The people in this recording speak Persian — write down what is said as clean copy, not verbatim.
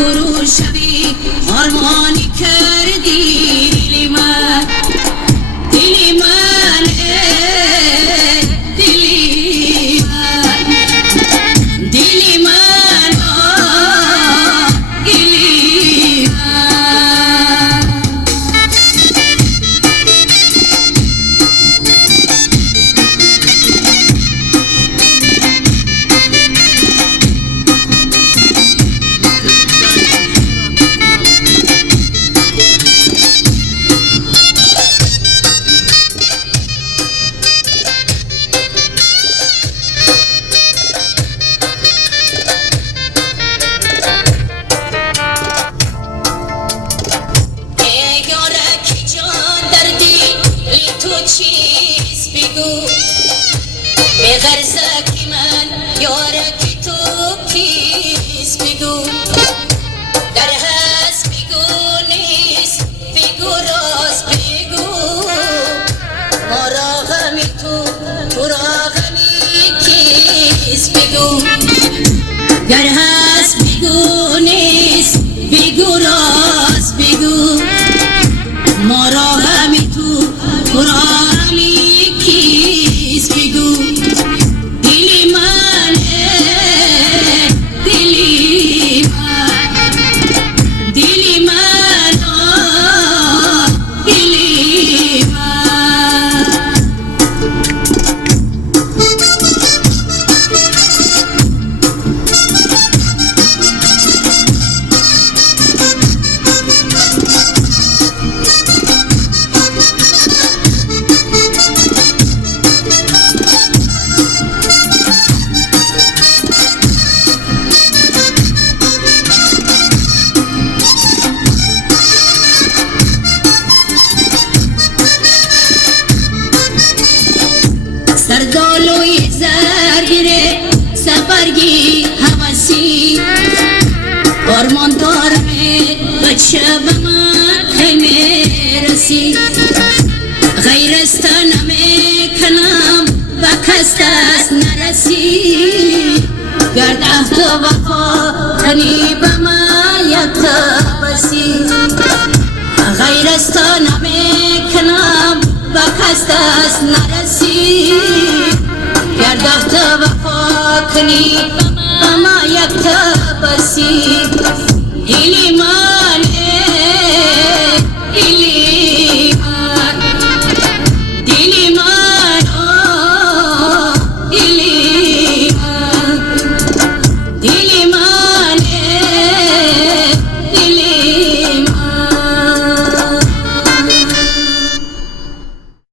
فرو شوی آرمانی کردی دلی من دلی من دلی من دلی من دلی من چیز بگو به غرزک من یارکی تو کیز بگو در هست بگو نیست بگو راست بگو ما را غمی تو را غمی کیز بگو در هست بگو نیست بگو راست بگو ما را غمی تو را غمی کیز بگو دلی من دلی من دلی من دلی من سردالوی زرگیره سفرگی حوثی آرمان دارمه بچه به من خیمه رسی غیر است نمیکنم و کس دست نرسی گرد عهد وفا کنی به من یک بسی غیر است نمیکنم و کس دست نرسی گرد عهد وفا کنی به ما یک بسی دلی من